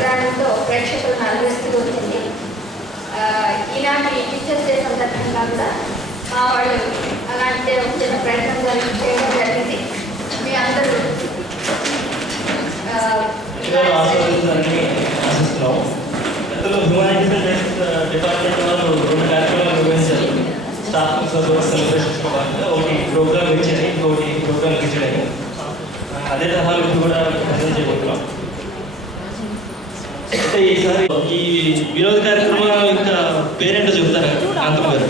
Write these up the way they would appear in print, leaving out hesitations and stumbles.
అభిప్రాయంతో ప్రేక్షకులను అలరిస్తూ వచ్చింది. ఈనాటి టీచర్స్ డే సందర్భంగా కూడా మా వాళ్ళు అలాంటి చిన్న ప్రయత్నం చేయడం జరిగింది. మీ అందరూ డిపార్ట్మెంట్ వాళ్ళు 2 కార్యక్రమాలు నిర్వహించారు. స్టాఫ్ సెలబ్రేషన్స్ ఒకటి ప్రోగ్రామ్ ఇచ్చేది, ఇంకొకటి ప్రోగ్రామ్ ఇచ్చేయడం. అదే తరహాలు ఇప్పుడు కూడా ప్రజెంట్ చేయబోతున్నాం. అంటే ఈసారి ఈ వినోద కార్యక్రమం ఇంకా పేరేంటో చెప్తారా కాంతం గారు?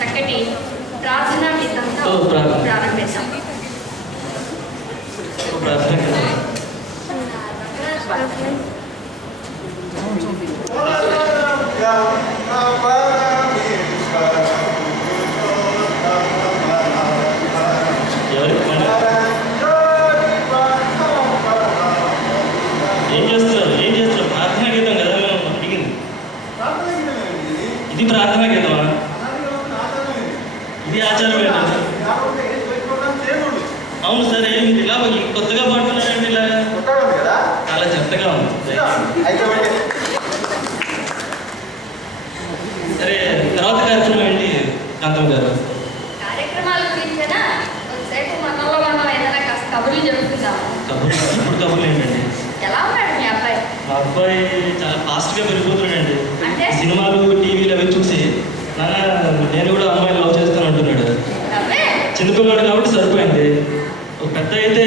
చక్కటి ప్రార్థనా గీతంతో ప్రారంభించాం. ఏం చేస్తున్నారు? ప్రార్థనా గీతం కదా మనం అడిగింది. ఇది ప్రార్థనా గీతమా? ఇది ఆచారమే. అవును సరే, మీరు ఇలా కొత్తగా పాడుతున్నారండి. ఇలా చాలా చెత్తగా ఉంది. సరే, తర్వాత కార్యక్రమం ఏంటి కాంతం గారు? కార్యక్రమాల గురించేనా కొంతసేపు మనలో మనం ఏదైనా కాస్త కబుర్లు చెప్తున్నాము. ఇప్పుడు కబుర్లు ఏంటండి? ఎలా ఉన్నాడు మీ అబ్బాయి? మా అబ్బాయి చాలా ఫాస్ట్గా పెరిగిపోతున్నాడండి. సినిమాలు టీవీలు అవి చూసి నేను కూడా అమ్మాయిని లవ్ చేస్తాను అంటున్నాడు. చిన్నపిల్లాడు కాబట్టి సరిపోయింది. ఒక పెద్ద అయితే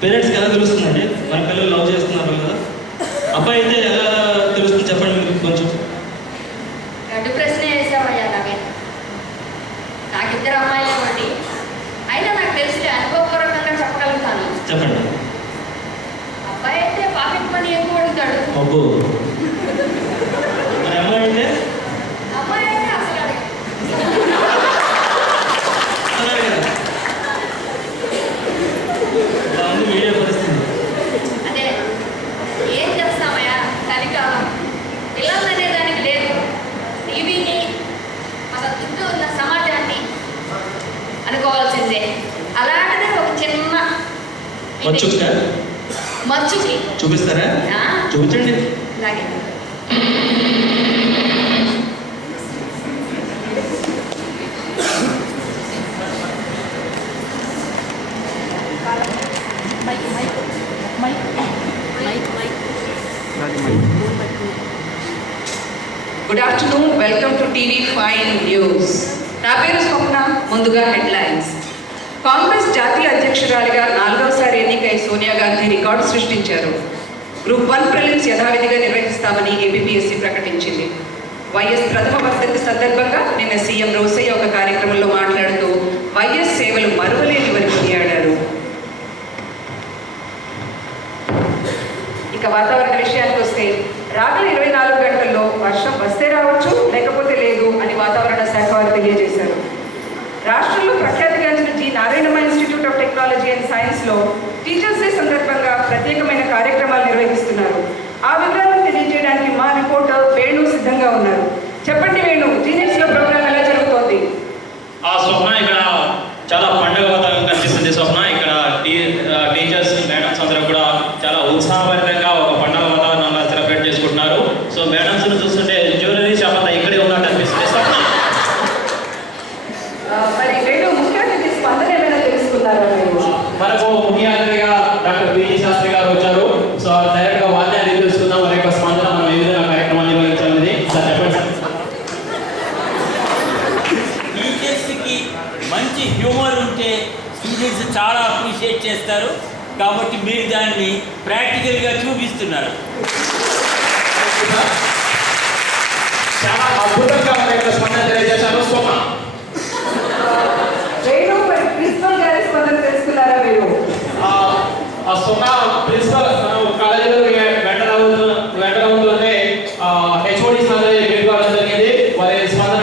పేరెంట్స్కి ఎలా తెలుస్తుందండి మన పిల్లలు లవ్ చేస్తున్నారు కదా? అబ్బాయి అయితే ఎలా తెలుస్తుంది చెప్పండి మీరు కొంచెం. రెండు ప్రశ్న వేసామయ్యా. నాకు 2 అమ్మాయిలే ఒకటి. అయినా నాకు తెలిసి అనుభవపూర్వకంగా చెప్పగలుగుతాను. చెప్పండి. అబ్బాయి అయితే పాకెట్ మనీ ఎక్కువ అడుగుతాడు. అబ్బో. మరి అమ్మాయి అయితే అసలు మీడియా పరిస్థితి అదే. ఏం చేస్తామయ్యా, కలికాలం. పిల్లలు అనే దానికి లేదు. టీవీని, మన చుట్టూ ఉన్న సమాజాన్ని అనుకోవాల్సిందే. అలాంటిదే ఒక చిన్న మచ్చుకి చూపిస్తారా? చూపించండి. అలాగే. Good afternoon, welcome to TV 5 news. నా పేరు స్వప్న. ముందుగా హెడ్లైన్స్. కాంగ్రెస్ జాతీయ అధ్యక్షురాలిగా 4వసారి ఎన్నికై సోనియా గాంధీ రికార్డు సృష్టించారు. గ్రూప్ 1 ప్రిలిమ్స్ యథావిధిగా నిర్వహిస్తామని ఏబిపిఎస్సి ప్రకటించింది. వైఎస్ ప్రథమ వర్ధంతి సందర్భంగా నిన్న సీఎం రోసయ్య ఒక కార్యక్రమంలో మాట్లాడుతూ వైఎస్ సేవలు మరువలేనివని కొనియాడారు. ఇక వాతావరణ విషయానికి వస్తే రాగల 24 గంటల్లో వర్షం వస్తే రావచ్చు, లేకపోతే లేదు అని వాతావరణ శాఖ వారు తెలియజేశారు. రాష్ట్రంలో ప్రఖ్యాతిగాంచిన G Narayanamma Institute of Technology and సైన్స్లో టీచర్స్ డే సందర్భంగా ప్రత్యేకమైన కార్యక్రమాలు నిర్వహిస్తున్నారు. ఆ వివరాలను తెలియజేయడానికి మా రిపోర్టర్ వేణు సిద్ధంగా ఉన్నారు. చెప్పండి వేణు, జీనియర్స్లో ప్రోగ్రామ్ ఎలా జరుగుతోంది? స్వప్న, ఇక్కడ చాలా పండుగ వాతావరణం కనిపిస్తుంది. స్వప్న, ఇక్కడ టీచర్స్ మేడమ్స్ అందరూ కూడా చాలా ఉత్సాహభరితంగా ఒక పండుగ వాతావరణంలో సెలబ్రేట్ చేసుకుంటున్నారు. సో మేడమ్స్ చూస్తుంటే జ్యువెలరీ షాప్ అంతా ఇక్కడే ఉన్నట్టు అనిపిస్తుంది. స్వప్న, మరి వేణు, ముఖ్య అతిథి స్పందన ఏమైనా తెలుసుకున్నారా? మనకు ముఖ్య అతిథిగా డాక్టర్ పిజి శాస్త్రి గారు వచ్చారు. సో డైరెక్ట్గా వాళ్ళే అడిగి తెలుసుకుందాం వారి యొక్క స్పందన, మనం ఏ విధంగా కార్యక్రమాలు నిర్వహించాలని. సార్ చెప్పండి. టీచర్స్కి మంచి హ్యూమర్ ఉంటే స్టూడెంట్స్ చాలా అప్రిషియేట్ చేస్తారు. కాబట్టి మీరు దాన్ని ప్రాక్టికల్గా చూపిస్తున్నారు. చాలా అద్భుతంగా వారి యొక్క స్పందన తెలియజేశారు. స్వప్న, వేణు, మరి ప్రిన్సిపల్ గారి స్పందన తెలుసుకున్నారా మీరు? స్వప్న, ప్రిన్సిపల్ కాలేజీలో వెంటనే హెచ్ఓడి కావడం జరిగింది. వారి స్పందన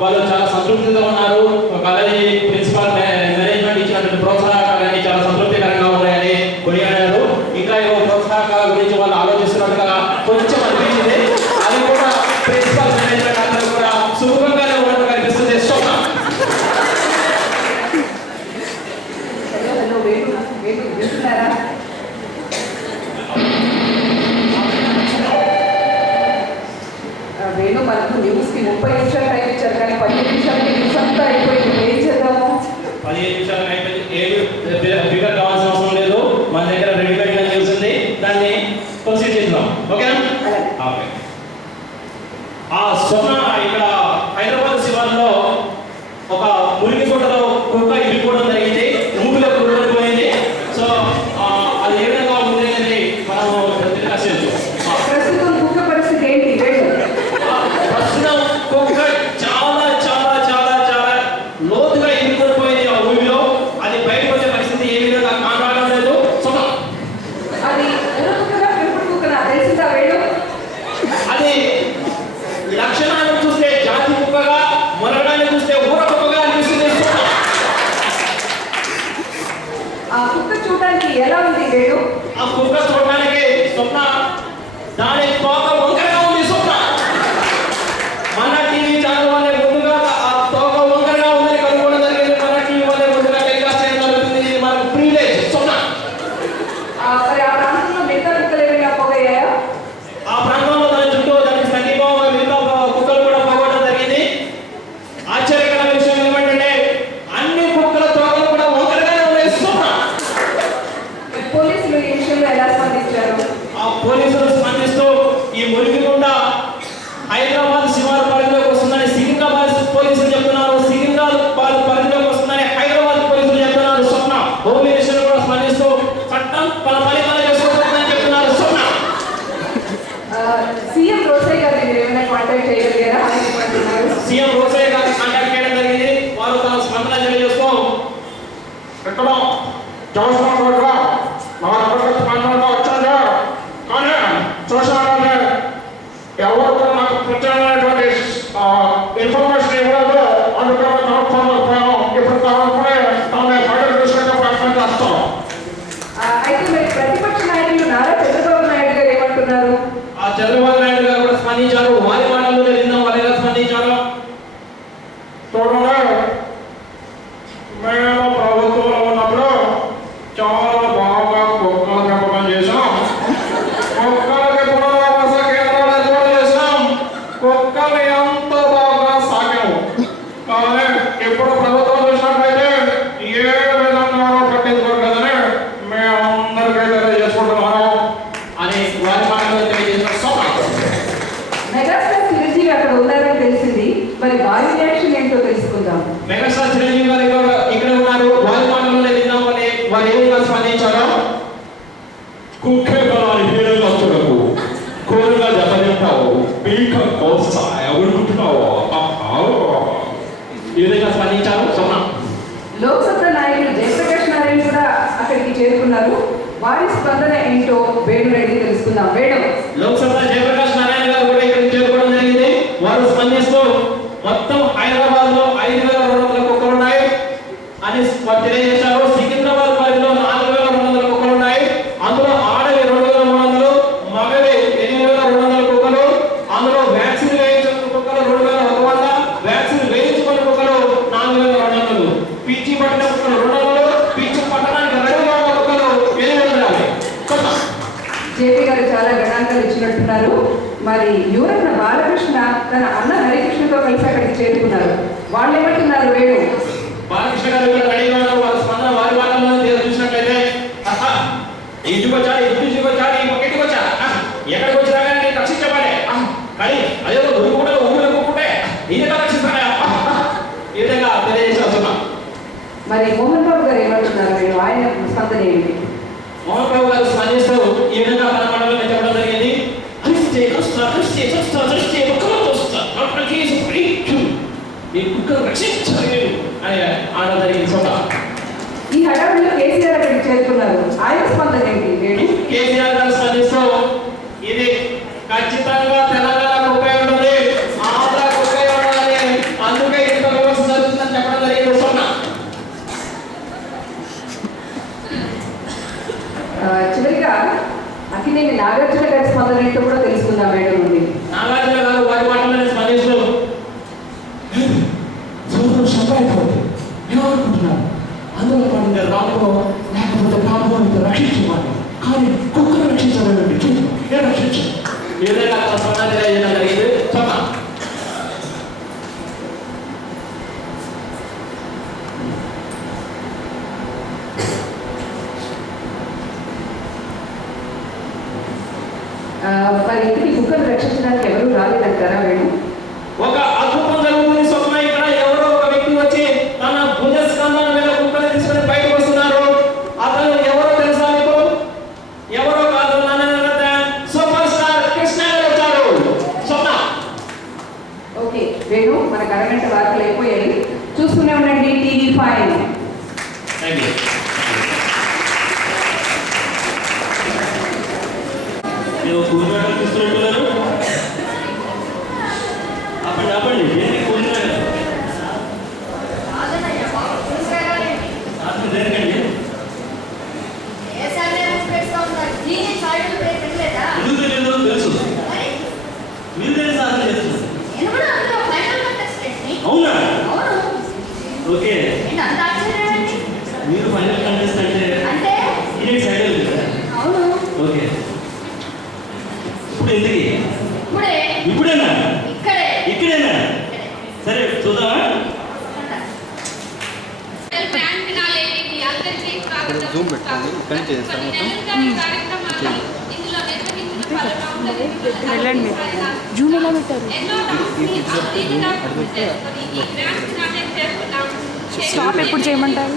వాళ్ళు చాలా సంతృప్తితో ఉన్నారు. కాలేజీ ప్రిన్సిపల్ మేనేజ్మెంట్ ఇచ్చినటువంటి ప్రోత్సాహకాలన్నీ చాలా సంతృప్తికరంగా ఉన్నాయని కొనియాడారు. ఇంకా ఏవో ప్రోత్సాహకాల గురించి వాళ్ళు ఆలోచిస్తున్నట్టుగా కొంచెం అనిపించింది. అది కూడా ప్రిన్సిపల్ మేనేజ్మెంట్ అందరూ కూడా సుముఖంగానే ఉన్నట్టు కనిపిస్తుంది. స్వప్న, వేణు కుక్క చూడడానికి ఎలా ఉంది వేణు? ఆ కుక్క చూడడానికి స్వప్న దాని తోక వంకరగా ఉంది. స్వప్న మన టీవీ ఛానల్ వాళ్ళే ముందుగా ఆ తోక వంకరగా ఉందని కనుగొనడం జరిగింది. మన టీవీ వాళ్ళే ముందుగా టెలికాస్ట్ చేయడం జరుగుతుంది. ఇది మనకు ప్రివిలేజ్. స్వప్న మరి ఆ ప్రాంతంలో మిగతా కుక్కలు ఏమైనా పోగయ్యాయా? ఆ ప్రాంతంలో దాని చుట్టూ దానికి సమీపంగా మిగతా కుక్కలు కూడా పోగొట్టడం జరిగింది. ఆశ్చర్యకరమైన విషయం ఏమంటే అన్ని కుక్కల తోకలు కూడా వంకరగానే ఉన్నాయి. స్వప్న పోలీసులు ఈ విషయంలో ఎలా స్పందించారు? ఆ పోలీసులు స్పందిస్తూ ఈ మురికిగుండ హైదరాబాద్ శివారు పరిధిలోకి వస్తుందని సికింద్రాబాద్ పోలీసులు చెప్తున్నారు. సికింద్రాబాద్ పరిధిలోకి వస్తుందని హైదరాబాద్ పోలీసులు చెప్తున్నారు. స్వప్న హోమ్ మినిస్టర్ కూడా స్పందిస్తూ చట్టం తన పని చేసుకోవాలని చెప్తున్నారు. స్వప్న సీఎం రోసయ్య గారిని మీరు ఏమైనా కాంటాక్ట్ చేయగలిగారా? ఆయన ఏమంటున్నారు? సీఎం రోసయ్య గారిని కాంటాక్ట్ చేయడం జరిగింది. వారు తన స్పందన తెలియజేస్తూ ఎక్కడ చూసినట్టుగా వచ్చారు కానీ చూసినట్లయితే ఎవరు కూడా నాకు ప్రత్యేకమైనటువంటి ఇన్ఫర్మేషన్ ఇవ్వలేదు. అందుకని కనుక్కోలేకపోయాను. ఇప్పుడు కనుక్కునే తమ బయటకు తీసుకెళ్ళే ప్రయత్నం చేస్తాం. అయితే మరి ప్రతిపక్ష నాయకులు నారా చంద్రబాబు నాయుడు గారు ఏమంటున్నారు? ఆ చంద్రబాబు నాయుడు గారు కూడా స్పందించారు. వారి మాటల్లో విందాం వాళ్ళు ఎలా స్పందించారు. చూడండి, మేము ప్రభుత్వంలో ఉన్నప్పుడు చాలా బాగా కుక్కల పెంపకం చేసాం. కుక్కలకి పునరావాస కేంద్రాలు ఏర్పాటు చేసాం. కుక్కలు ఎంత బాగా సాగాము. కానీ ఇప్పుడు ప్రభుత్వం చూసినట్లయితే ఏ విధంగానూ పట్టించుకోవట్లేదని మేమందరికీ తెలియజేసుకుంటున్నాను అని వారి మాటల్లో తెలియజేసిన సోమ మెగాస్టార్ చిరంజీవి అక్కడ ఉన్నారని తెలిసింది. మరి వారి రియాక్షన్ ఏంటో తెలుసుకుందాం. మెగాస్టార్ చిరంజీవి గారు ఇక్కడ ఉన్నారు. వారి మాటల్లోనే విందాం వారు ఏ విధంగా స్పందించారో. కుక్కే బలాన్ని హీరోగా చూడకు, కోరుగా దెబ్బతింటావు, పీక కోస్తా ఎవరుకుంటున్నావు. ఈ విధంగా స్పందించారు. సోమ లోక్సభ నాయకులు జయప్రకాష్ నారాయణ కూడా అక్కడికి చేరుకున్నారు. వారి స్పందన ఏంటో వేణు రెడ్డి తెలుసుకుందాం. వేణు, లోక్సభ జయప్రకాష్ నారాయణ గారు కూడా ఇక్కడికి చేరుకోవడం జరిగింది. వారు స్పందిస్తూ మొత్తం హైదరాబాద్ లో 5,200 కుక్కలు ఉన్నాయి అని తెలియజేశారు. సికింద్రాబాద్ పరిధిలో 4,200 కుక్కలు ఉన్నాయి. అందులో ఆడవి 2,300, మగవి 8,200 కుక్కలు. అందులో వ్యాక్సిన్ వేయించిన కుక్కలు 2,100, వ్యాక్సిన్ వేయించుకున్న కుక్కలు 4,200, పిచ్చి పట్టిన కుక్కలు 200, పిచ్చి పట్టడానికి రెడీగా ఉన్న కుక్కలు 850. జేపీ గారు చాలా గణాంకాలు ఇచ్చినట్టున్నారు. మరి యువరత్న బాలకృష్ణ తన అన్న హరికృష్ణతో కలిసి అక్కడికి చేరుకున్నారు. వాళ్ళు ఏమంటున్నారు? వేణు, బాలకృష్ణ గారు ఇక్కడ రెడీగా ఉన్నారు. వారి స్పందన వారి మాటల్లో చూసినట్లయితే ఇంటికి వచ్చా, ఇంటికి వచ్చా, ఈ పక్కకి వచ్చా, ఎక్కడికి వచ్చినా కానీ నేను రక్షించబడే కానీ అదేదో ఉరుకుంటే ఊళ్ళో కూకుంటే ఇది రక్షిస్తానే ఈ విధంగా తెలియజేస్తున్నా. మరి మోహన్ బాబు గారు ఏమంటున్నారు? వేణు, ఆయన స్పందన ఏంటి? మోహన్ బాబు గారు స్పందిస్తూ ఈ విధంగా తన మాటల్లో చెప్పడం జరిగింది. ఈ కుక్కను రక్షించలేదు అని అనడం జరిగింది. సొంత ఈ హడావుడిలో కేసీఆర్ అక్కడికి చేరుకున్నారు. ఆయన స్పందన ఏంటి? వేణు, కేసీఆర్ గారు స్పందిస్తూ ఇది ఖచ్చితంగా తెలంగాణకు ఉపయోగపడుతుంది, ఆంధ్రాకు ఉపయోగపడాలి, అందుకే ఇంత వ్యవస్థ జరుగుతుందని చెప్పడం జరిగింది. సొన్న చివరిగా అక్కినేని నాగార్జున గారి స్పందన ఏంటో కూడా తెలుసుకుందాం. వేణు నుండి నాగార్జున గారు వారి మాటలను స్పందిస్తూ ఏమనుకుంటున్నారు, అందులో పడిన రాములో లేకపోతే కాంపౌండ్ రక్షించమని, కానీ కుక్కను రక్షించలేదండి, నేను రక్షించాను. ఈ విధంగా స్పందన చేయడం జరిగింది. సొన్న మరి ఇంటికి కుక్కను రక్షించడానికి ఎవరు రాలేదంటారా? వేణు, ఒక అద్భుతం జరుగుతుంది. స్వప్న ఇక్కడ ఎవరో ఒక వ్యక్తి వచ్చి తన భుజస్కంధాల మీద కుక్కలు తీసుకుని బయటకు వస్తున్నారు. అతను ఎవరో తెలుసా మీకు? ఎవరో కాదు, సూపర్ స్టార్ కృష్ణ గారు వచ్చారు. స్వప్న ఓకే వేణు, మన అరగంట వార్తలు అయిపోయాయి. చూస్తూనే ఉండండి TV5. Thank you. కూరగాయలు తీసుకుంటున్నారు. ఆపండి దేనికి కూరగాయలు ఆగనయ్యా బాబు, చూసారా ఏంటి? జరగండి. ఎందుకు ఇప్పుడే ఇప్పుడేనా ఇక్కడే ఇక్కడేనా సరే చూద్దామా జూమ్ పెట్టండి ఇక్కడి నుంచి చేస్తాను మొత్తం వెళ్ళండి జూమ్ ఎలా పెట్టారు స్టాప్ ఎప్పుడు చేయమంటారు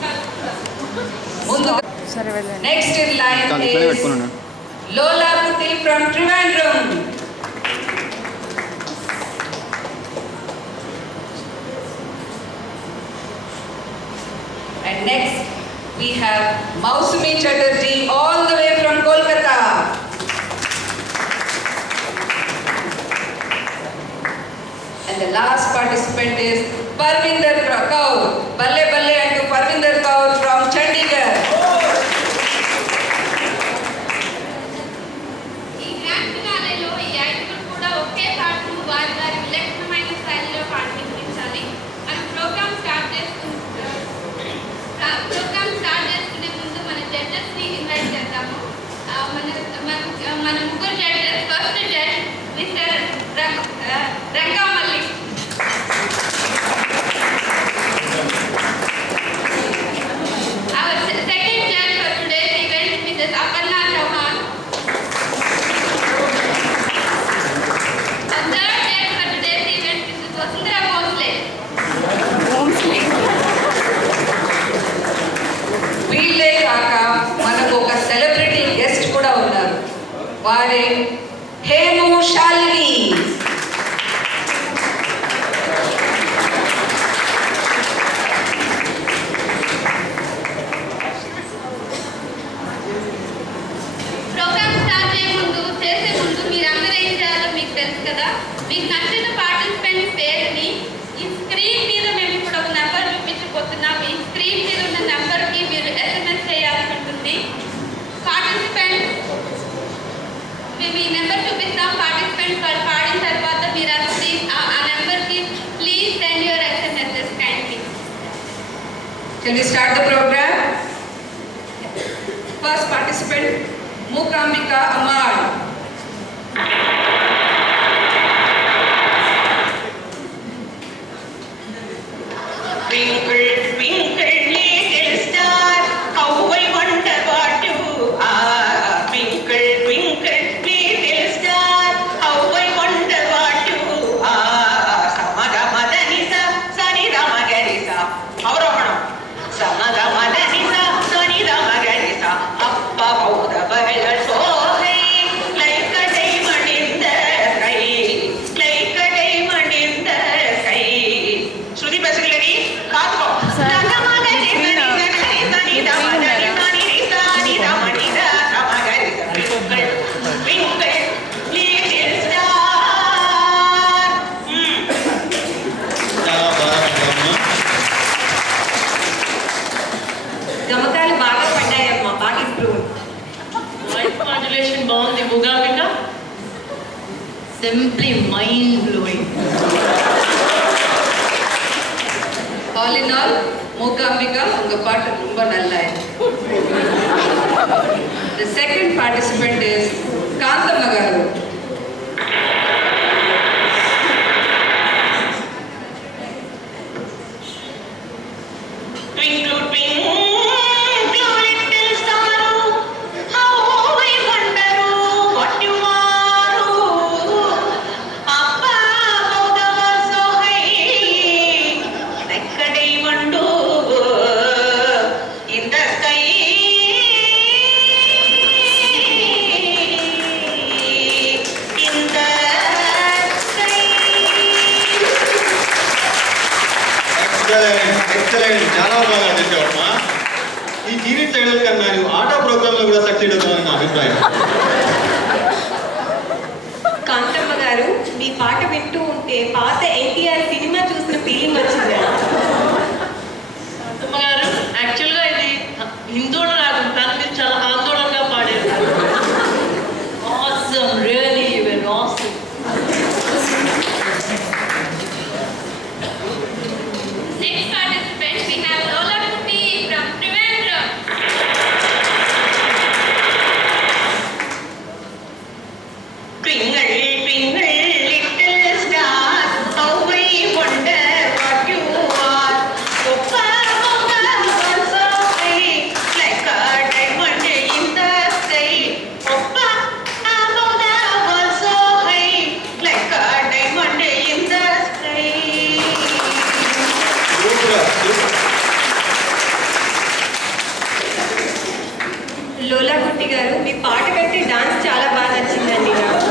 ముందుగా సరే వెళ్ళండి నెక్స్ట్ ఇన్ లైన్ ఇక్కడే ఇస్ పెట్టుకున్నాను లోలా పుట్టి from Trivandrum. And next we have Mausumi Chatterjee all the way from Kolkata. And the last participant is Parvinder Kaur. Balle balle and to Parvinder Kaur from Chandigarh. ఈ grand ఫినాలేలో ఈ ఐదుగురు కూడా ఒకే పాటను వారి వారి విలక్షణమైన శైలిలో పాటించాలి. మనం ప్రోగ్రామ్ స్టార్ట్ చేసుకునే ముందు మన జడ్జెస్ ని ఇన్వైట్ చేద్దాము. మన ముగ్గురు judges, first judge mister Rangamalli, our second judge for today's event, Mrs. Aparna Chauhan. The third judge for today's event, Mrs. Vasundhara Bhosle. వీళ్ళే కాక మనకు ఒక సెలబ్రిటీ గెస్ట్ కూడా ఉన్నారు. వారే హేము శాలిని. ప్రోగ్రామ్ స్టార్ట్ చేసే ముందు మీరందరూ ఏం చేయాలో మీకు తెలుసు కదా. మీకు నచ్చిన పార్టిసిపెంట్ పేరుని ఈ స్క్రీన్ మీద మేము ఇప్పుడు ఒక నెంబర్ చూపించబోతున్నాం. ఈ స్క్రీన్ మీద ఉన్న నెంబర్కి మీరు SMS చేయాల్సి ఉంటుంది. పార్టిసిపెంట్ మేము ఈ నెంబర్ చూపిస్తాం. పార్టిసిపెంట్ వాళ్ళు పాడిన తర్వాత మీరు ఆ నెంబర్కి please send your SMS kindly. Shall we start the program? First participant Mookambika Ammal. Twinkle, twinkle, little star, how I wonder what you are. Twinkle, twinkle, little star, how I wonder what you are. Samaga madanisa, sanida magarisa. Avrohanam. Samaga madanisa, sanida magarisa. Appa bauda baila sohai, like a diamond in the sky, like a diamond in the sky. Shruti basically, kaatko. Nagamagari, sanida madani, sanida manida, samagari, twinkle, twinkle, little star. చాలా బాగా గమకాలు బాగా పడ్డాయమ్మా, బాగా improve. Voice modulation బాగుంది. Mookambika simply mind blowing. All in all, Mookambika உங்க பாட்டு ரொம்ப நல்லா இருக்கு. The second participant is Kanthamma garu. Twinkle, twinkle, little star, how I wonder what you are. Appa Bodava so high, like a diamond in the sky. In the sky. Excellent చాలా బాగా చేసావమ్మా. ఈ TV సైడల్ కన్నా నువ్వు auto programme లో కూడా succeed అవుతావని నా అభిప్రాయం. కాంతమ్మ గారు, మీ పాట వింటూ ఉంటే పాత ఎన్టీఆర్ సినిమా చూసిన ఫీలింగ్ వచ్చింది. అమ్మగారు యాక్చువల్గా ఇది హిందోళ రాగం, కానీ మీరు చాలా ఆందోళనగా పాడారు. Awesome, really you were awesome. Next participant, we have Lola Putti from Trivandrum. Twinkle, మౌసుమి గారు మీ పాట కంటే డాన్స్ చాలా బాగా నచ్చిందండి నాకు.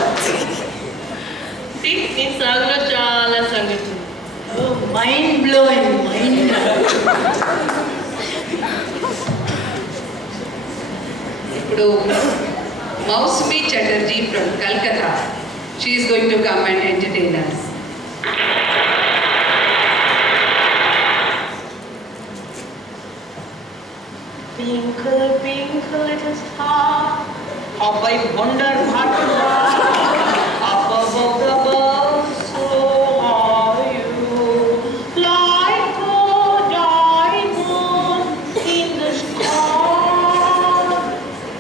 నీ సాంగ్లో చాలా సంగతి మైండ్ బ్లోయింగ్ మైండ్. ఇప్పుడు Mousumi Chatterjee from Calcutta. She is going to come and entertain us. Twinkle, twinkle, little star, how I wonder what you are. Up above the world, so are you. Like a diamond in the sky.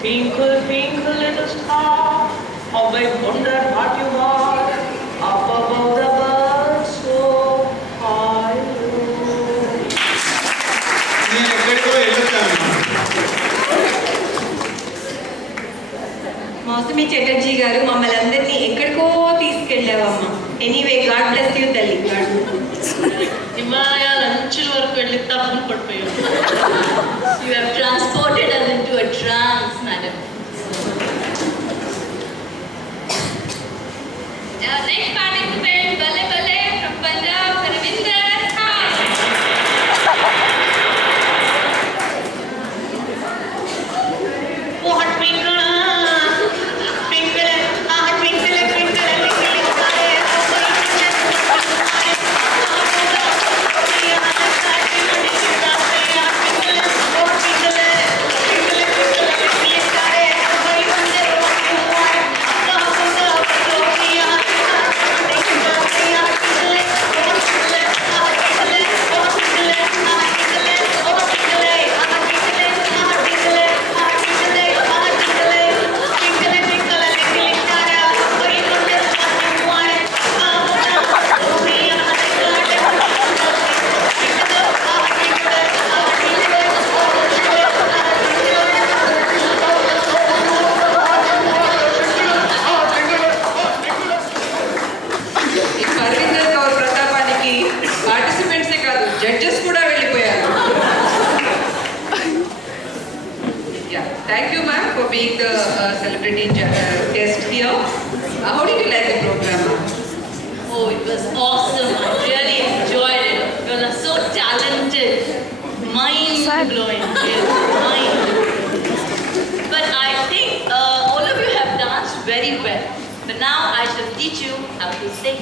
Twinkle, twinkle, little star, how I wonder what you are. Up above the world, so are you. నేను ఎక్కడికో వెళ్ళొచ్చాను. మౌసుమి చటర్జీ గారు మమ్మల్ని అందరినీ ఎక్కడికో తీసుకెళ్ళావమ్మా. Anyway God bless you తల్లి. హిమాలయాల అంచుల వరకు వెళ్ళి తప్పులు పడిపోయాం. You have transported us into a trance, madam. Next participant, Bale Bale from Punjab, Ravinder Khan. Oh, twinkle, twinkle, twinkle, twinkle, little star. ఈ పర్వీందర్ కౌర్ ప్రతాపానికి పార్టిసిపెంట్సే కాదు జడ్జెస్ కూడా వెళ్ళిపోయారు. Thank you ma'am for being the celebrity guest here. How did you like the programme? Oh, it was awesome. I really enjoyed it. You are so talented. Mind blowing. Yes, mind. But I think all of you have danced very well. But now I shall teach you how to sing.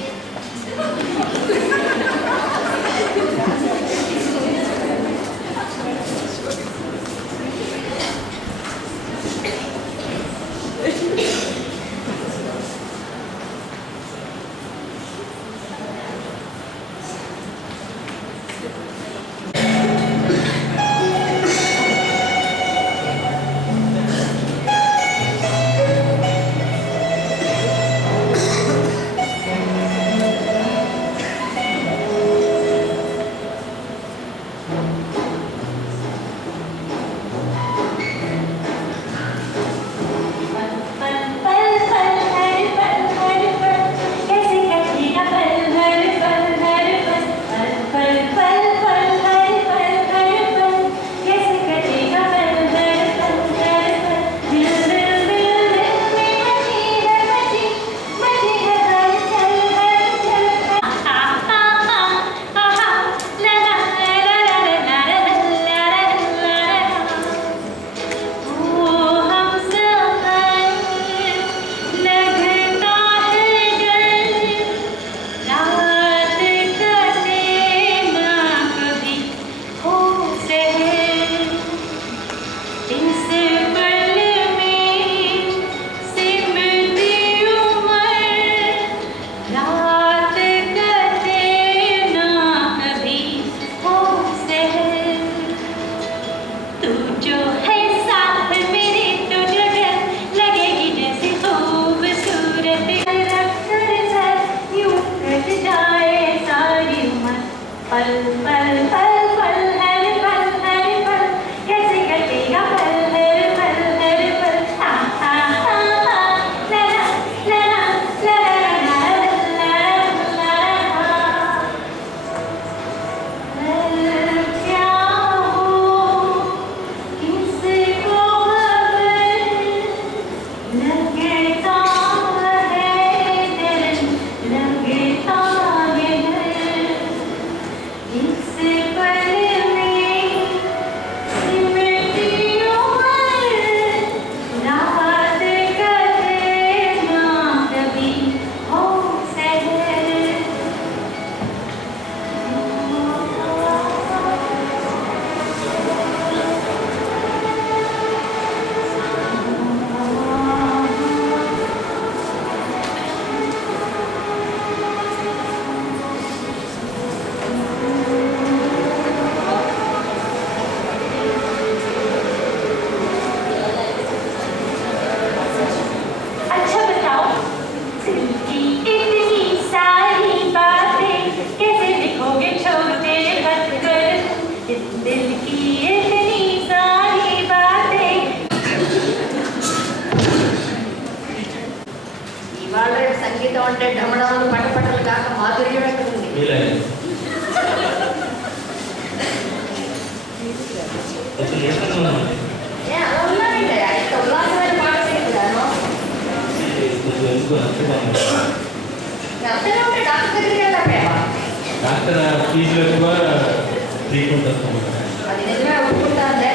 అంటే డమడమలు పటపటలు కాక మాధుర్యం ఎక్కడ ఉంది? ఏ అలా ఉన్నానండి, ఇంత ఉల్లాసమైన పాట చేయకున్నాను. అంతనే ఉంటే డాక్టర్ దగ్గరికి వెళ్ళామేమా? డాక్టర్ ఫీజులు ఎక్కువ, ట్రీట్మెంట్ వస్తాం. అది నిజమే, ఒప్పుకుంటాందే.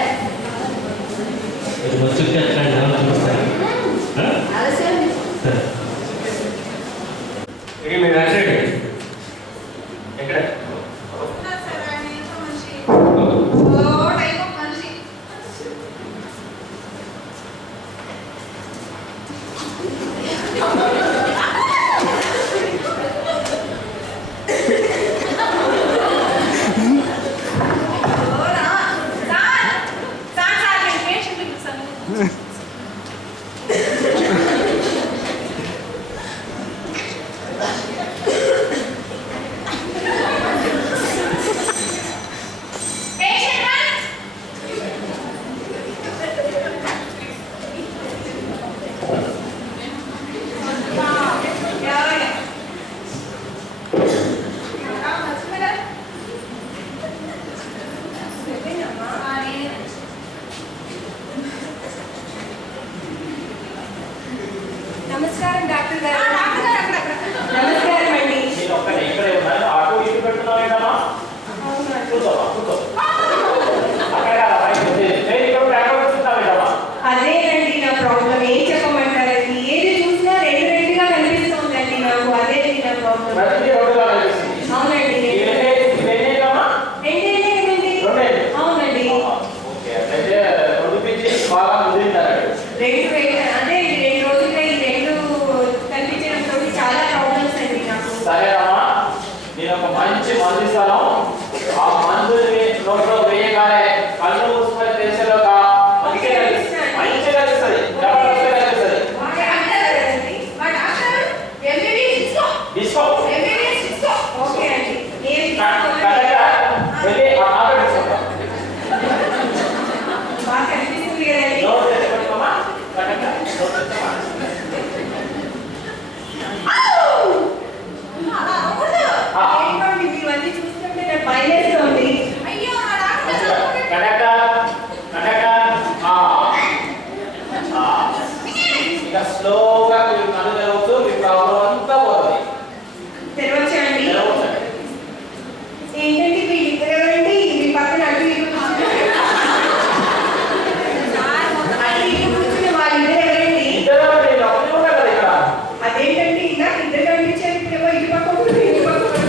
ఇది వచ్చి చూస్తాను ఆలస్యం సరే. మీరు రాసేయండి ఎక్కడ నమస్కారం డాక్టర్ గారు. నమస్కారం అండి. ఇక్కడే ఉన్నాను. ఆటో ఇటు పెట్టున్నావు ఏంటమ్మా? అదేనండి నా ప్రాబ్లం. ఏం చెప్పమంటారండి? ఏది చూసినా రెండు రెండుగా కనిపిస్తుందండి నాకు. అదేనండి నా ప్రాబ్లం. అవునండి, రెండేనండి. అవునండి, రెండు అంటే 2 రోజులుగా ఈ రెండు కనిపించడంతో చాలా ప్రాబ్లమ్స్ అండి నాకు. సరేనమ్మా, నేను ఒక మంచి మందు ఇస్తాను. ఆ మందుని నోట్లో వేయగానే కళ్ళు మూసుకొని తెరిచేలోగా మంచిగా కలుస్తుంది. తీసుకో. ఓకే అండి. వెళ్ళి ఆ టాబ్లెట్ తీసుకో. బాగా కనిపిస్తుంది కదండి. నోట్ తెచ్చుకోమ్మా. ఏంటండి ఇవన్నీ చూస్తుంటే నాకు భయమేస్తుంది. ఇక స్లోగా మీరు కళ్ళు తెరవచ్చు. మీ ప్రాబ్లం అంతా పోతుంది. తెరవచ్చా అండి? ఏంటండి మీ ఇద్దరు ఎవరండి? మీ పక్కన అటు ఇటు కూర్చున్న వాళ్ళిద్దరు ఎవరండి? అదేంటండి ఇలా ఇద్దరు కనిపించారు, ఇప్పుడేమో ఇటు పక్క ఒకరు, ఇటు పక్క ఒకరు.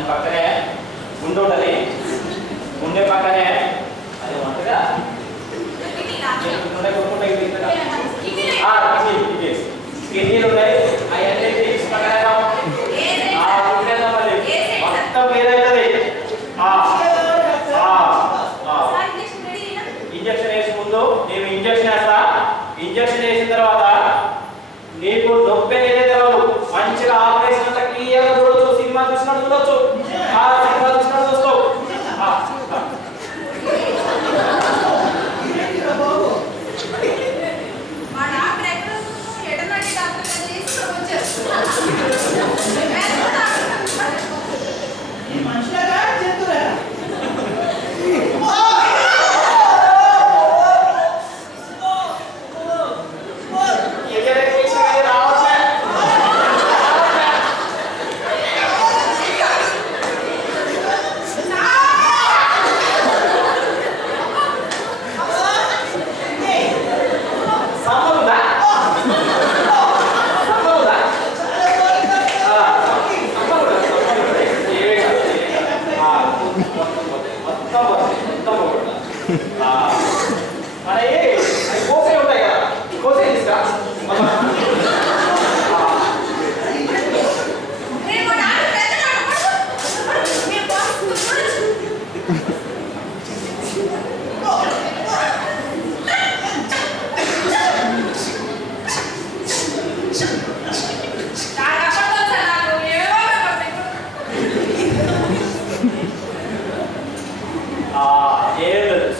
దాని పక్కనే గుండె ఉంటుంది. గుండె పక్కనే అది ఉంటుందా కిడ్నీలు ఉన్నాయి. అవన్నీ పక్కన మొత్తం ఏదైతుంది ఇంజక్షన్ వేసే ముందు నేను ఇంజక్షన్ వేస్తా. ఇంజక్షన్ వేసిన తర్వాత నీకు నొప్పి ఏదైతే తెలియదు. మంచిగా ఆపరేషన్ అంతా క్లియర్గా చూడొచ్చు. సినిమా చూసినట్టు చూడొచ్చు. సినిమా చూసినట్టు చూస్తావు.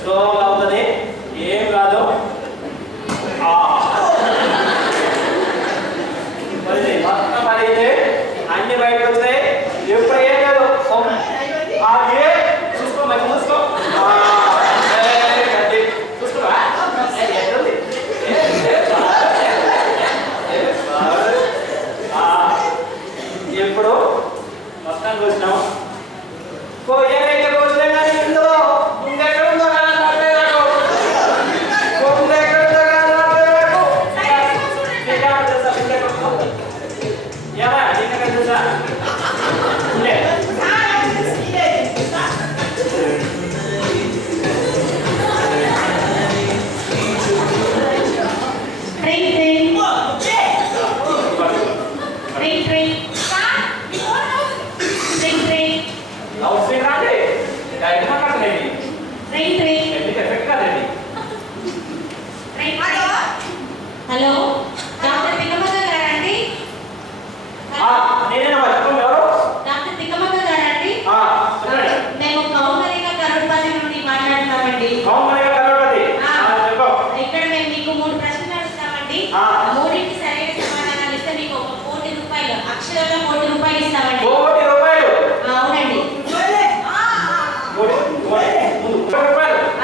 స్లోగా అవుతుంది. ఏం కాదు. మొత్తం అయితే అన్ని బయటకు వచ్చాయి. ఎప్పుడు ఏం కాదు. చూసుకో మరి చూసుకో చూసుకోవా ఎప్పుడు మొత్తం చూసినాం. ఏదైతే రోజులే కానీ ఇందులో ముందెక్కడ ఉందో హలో డాక్టర్ తిక్కమక్క గారండి? డాక్టర్ తిక్కమక్క గారండి? మేము కౌమరిగా కరోడ్పల్లి నుండి మాట్లాడుతున్నామండి. ఇక్కడ మేము మీకు 3 ప్రశ్నలు అడుగుతామండి. 3కి సరైన సమాధానాలు ఇస్తే మీకు ఒక ₹1,00,00,000 అక్షరాల ₹1,00,00,000 ఇస్తామండి. అవునండి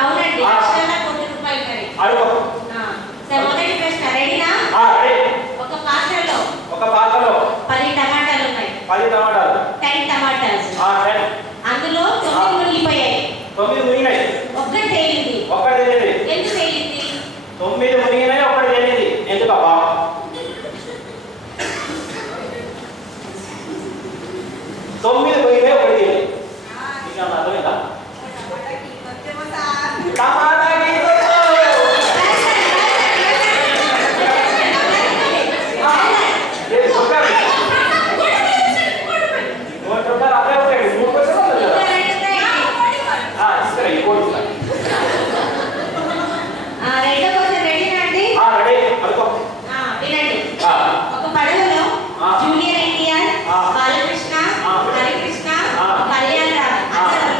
అవునండి అక్షరాల ₹1,00,00,000 సరే మొదటి ప్రశ్న రెడీనా? ఒక పాత్రలో 10 టమాటాలు ఉన్నాయి. 10 టమాటాస్. అందులో 9 మునిగిపోయాయి. 9 మునిగినాయి. ఒక్కటి తేలింది. ఎందుకు తేలింది? 9 మునిగినాయి, ఒక్కటి తేలింది. ఎందుకబ్బా? 9 మునిగినాయి, ఒకటి తేలింది. మీకు అర్థమైందా? టమాటాకి ఒక పడవలో జూనియర్ ఎన్టీఆర్, బాలకృష్ణ, హరికృష్ణ, కళ్యాణ్ రామ్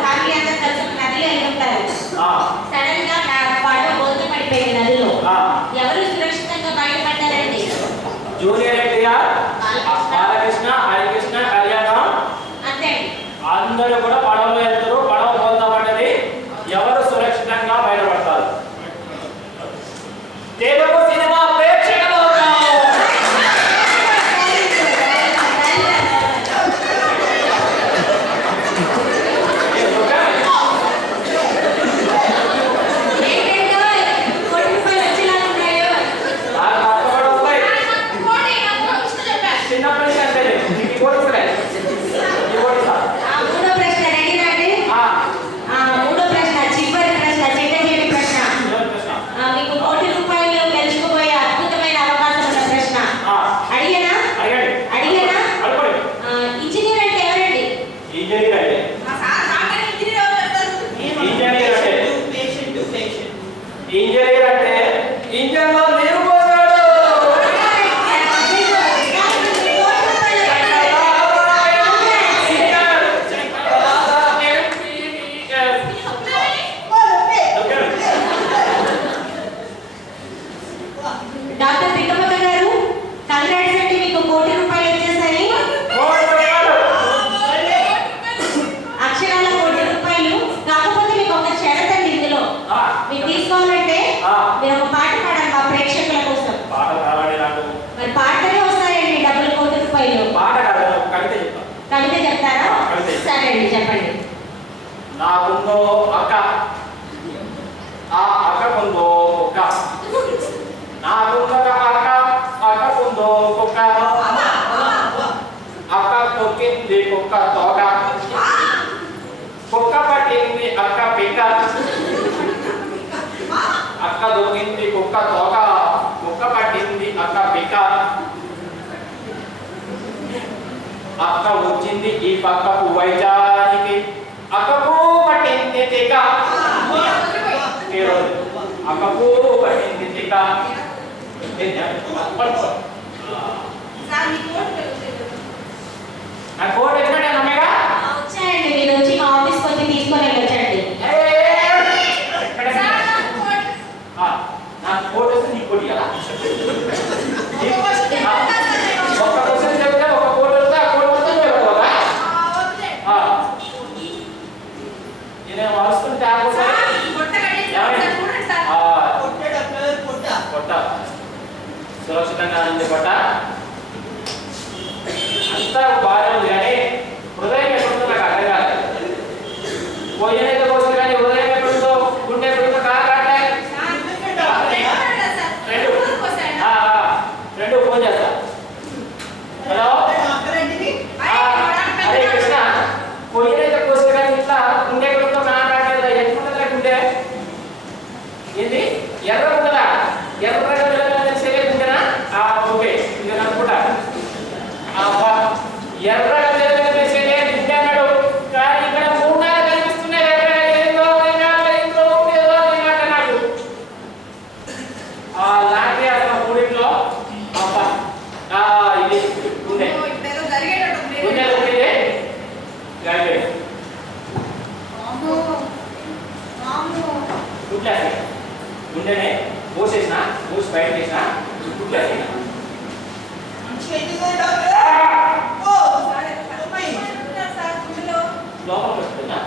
ఫ్యామిలీ అంతా కలిసి నదిలో వెళ్తుంటారు. సడన్ గా పడవ బోల్త పడిపోయింది నదిలో. ఎవరు సురక్షితంగా బయటపడ్డారండి? జూనియర్ ఎన్టీఆర్, బాలకృష్ణ, హరికృష్ణ, కళ్యాణ్ రామ్ అంతే. అందరూ కూడా పడవలో వెళ్తారు. పడవ బోల్త పడ్డది. ఎవరు సురక్షితంగా బయటపడతారు? తెలుగు సినిమా ప్రేక్షకులు చిన్నప్పటి నుంచి అంటే ఇంజనీర్ అంటే ఇంజనీర్ అంటే ఇంజన్లో నీరు పోసాడు. డాక్టర్ పికమత గారు, కంగ్రాట్స్ అండి, మీకు ₹1,00,00,000 వచ్చేసాయి. అక్షరాల ₹1,00,00,000. కాకపోతే మీకు ఒక షరత్ అండి ఇందులో. మీకు తీసుకోవాలంటే మీరు ఒక పాట పాడాలి మా ప్రేక్షకుల కోసం. పాట కావాలి నాకు. మరి పాటనే వస్తాయండి డబ్బులు ₹1,00,00,000. పాట కాదు, కవిత చెప్తా. కవిత చెప్తారా? సరే అండి, చెప్పండి. నాకుందో అక్క, ఆ అక్కకుందో కుక్క. నాకుందొక అక్క, అక్కకుందో కుక్క. అక్క తొక్కింది కుక్క తోక, కుక్క పట్టింది అక్క పిక్క. అక్క దొక్కింది కుక్క తోక, కుక్క పట్టింది అక్క పిక్క. అక్క వచ్చింది ఈ పక్కకు వైజానికి, అక్కకు పట్టింది తిక్క. అక్కకు పట్టింది తిక్క. నా కోట్ ఎక్కడ నమ్మగా వచ్చాయండి, మీరు వచ్చి మా ఆఫీస్కి వచ్చి తీసుకొని వెళ్ళొచ్చండి. నా కోట్ వస్తే నీకు కోటి కదా. ఒక క్వశ్చన్ చెప్తే ఒక కోట్ వస్తే ఆ కోట్ మొత్తం చెప్పుకోవాలా? నేను వస్తుంటే పొట్ట సురక్షితంగా ఉంది. పొట్ట అంతా బాగా ఉంది, కానీ హృదయం ఎక్కడుందో నాకు అర్థం కాదు. పోయినైతే పోతుంది కానీ హృదయం ఎక్కడుందో, గుండె ఎక్కడుందో కాకట్లే. రెండు ఫోన్ చేస్తా. హలో, అరే కృష్ణ, పోయినైతే పోస్తుంది కానీ ఇట్లా గుండె ఎక్కడుందో కాకట్లేదు. ఎక్కడుందా గుండె? ఏంది ఎర్ర ఉంటుందా? ఎర్ర తెలిసేదే గుండెనా? ఓకే, ఇది అనుకుంటా. ఎర్ర తెలిసేదే గుండె అన్నాడు, కానీ ఇక్కడ మూడాలు కనిపిస్తున్నాయి. ఏదో నాకు లాంటి అసలు మూడింట్లో ఇది గుండె గుండె దొరికింది. గుండెనే పోసేసిన, మూసి బయట వేసిన, గుడ్లేసిన. లోపలికి వస్తుందా?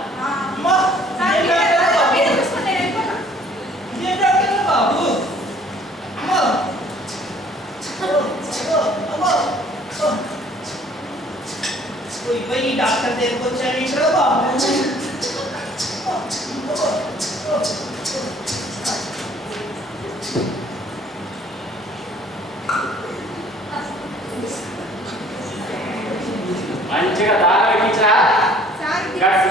డాక్టర్ దగ్గరికి వచ్చాను ఇక్కడ బాబు. మంచిగా దారి ఎక్కించరా, గట్టి